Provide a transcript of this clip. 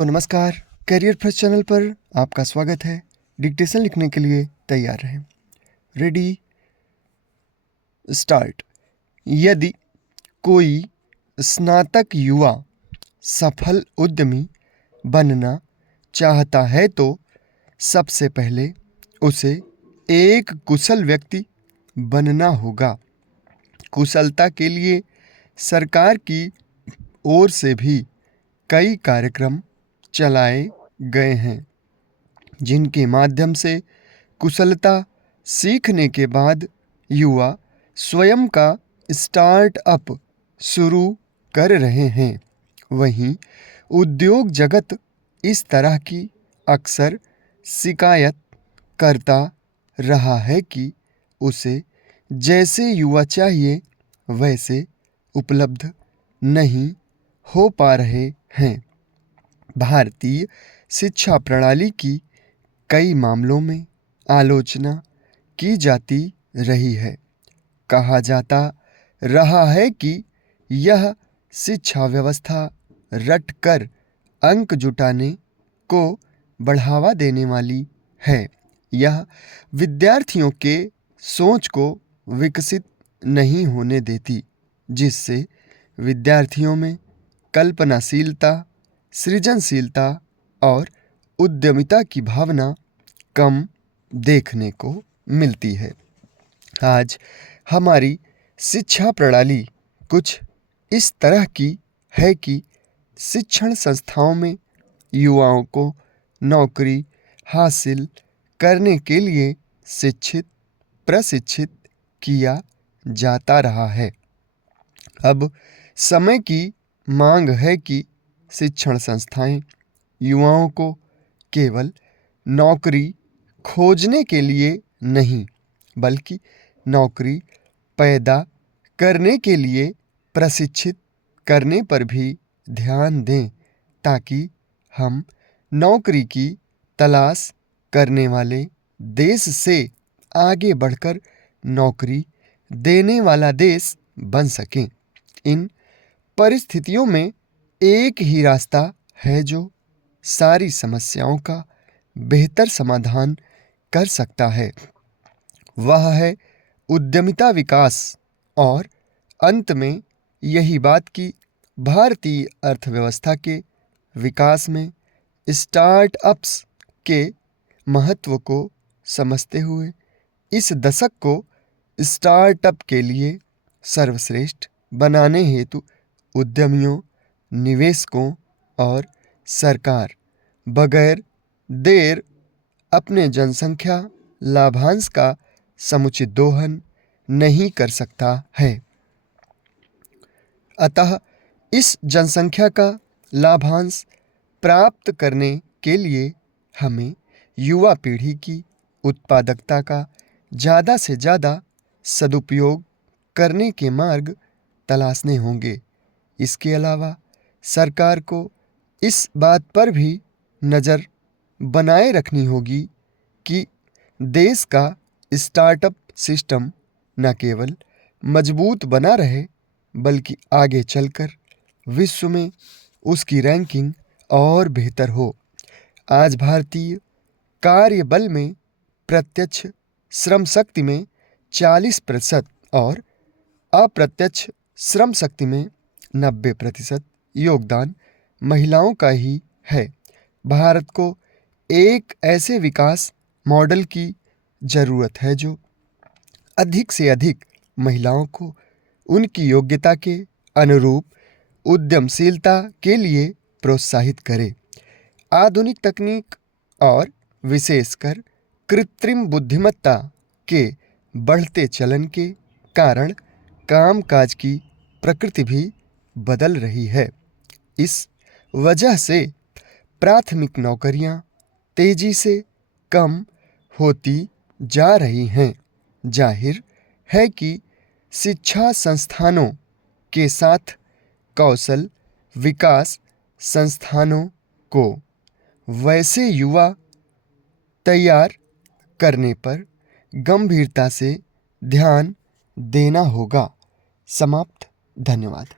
तो नमस्कार, career first channel पर आपका स्वागत है। डिक्टेशन लिखने के लिए तैयार रहें। Ready, start. यदि कोई स्नातक युवा सफल उद्यमी बनना चाहता है तो सबसे पहले उसे एक कुशल व्यक्ति बनना होगा। कुशलता के लिए सरकार की ओर से भी कई कार्यक्रम चलाए गए हैं, जिनके माध्यम से कुशलता सीखने के बाद युवा स्वयं का स्टार्टअप शुरू कर रहे हैं। वहीं उद्योग जगत इस तरह की अक्सर शिकायत करता रहा है कि उसे जैसे युवा चाहिए वैसे उपलब्ध नहीं हो पा रहे हैं। भारतीय शिक्षा प्रणाली की कई मामलों में आलोचना की जाती रही है। कहा जाता रहा है कि यह शिक्षा व्यवस्था रटकर अंक जुटाने को बढ़ावा देने वाली है। यह विद्यार्थियों के सोच को विकसित नहीं होने देती, जिससे विद्यार्थियों में कल्पनाशीलता, सृजनशीलता और उद्यमिता की भावना कम देखने को मिलती है। आज हमारी शिक्षा प्रणाली कुछ इस तरह की है कि शिक्षण संस्थाओं में युवाओं को नौकरी हासिल करने के लिए प्रशिक्षित किया जाता रहा है। अब समय की मांग है कि शिक्षण संस्थाएं युवाओं को केवल नौकरी खोजने के लिए नहीं, बल्कि नौकरी पैदा करने के लिए प्रशिक्षित करने पर भी ध्यान दें, ताकि हम नौकरी की तलाश करने वाले देश से आगे बढ़कर नौकरी देने वाला देश बन सकें। इन परिस्थितियों में एक ही रास्ता है जो सारी समस्याओं का बेहतर समाधान कर सकता है। वह है उद्यमिता विकास। और अंत में यही बात कि भारतीय अर्थव्यवस्था के विकास में स्टार्टअप्स के महत्व को समझते हुए इस दशक को स्टार्टअप के लिए सर्वश्रेष्ठ बनाने हेतु उद्यमियों, निवेशकों और सरकार बगैर देर अपने जनसंख्या लाभांश का समुचित दोहन नहीं कर सकता है। अतः इस जनसंख्या का लाभांश प्राप्त करने के लिए हमें युवा पीढ़ी की उत्पादकता का ज़्यादा से ज़्यादा सदुपयोग करने के मार्ग तलाशने होंगे। इसके अलावा सरकार को इस बात पर भी नज़र बनाए रखनी होगी कि देश का स्टार्टअप सिस्टम न केवल मजबूत बना रहे, बल्कि आगे चलकर विश्व में उसकी रैंकिंग और बेहतर हो। आज भारतीय कार्य बल में प्रत्यक्ष श्रम शक्ति में 40% और अप्रत्यक्ष श्रम शक्ति में 90% योगदान महिलाओं का ही है। भारत को एक ऐसे विकास मॉडल की ज़रूरत है जो अधिक से अधिक महिलाओं को उनकी योग्यता के अनुरूप उद्यमशीलता के लिए प्रोत्साहित करे। आधुनिक तकनीक और विशेषकर कृत्रिम बुद्धिमत्ता के बढ़ते चलन के कारण कामकाज की प्रकृति भी बदल रही है। इस वजह से प्राथमिक नौकरियां तेजी से कम होती जा रही हैं। जाहिर है कि शिक्षा संस्थानों के साथ कौशल विकास संस्थानों को वैसे युवा तैयार करने पर गंभीरता से ध्यान देना होगा। समाप्त। धन्यवाद।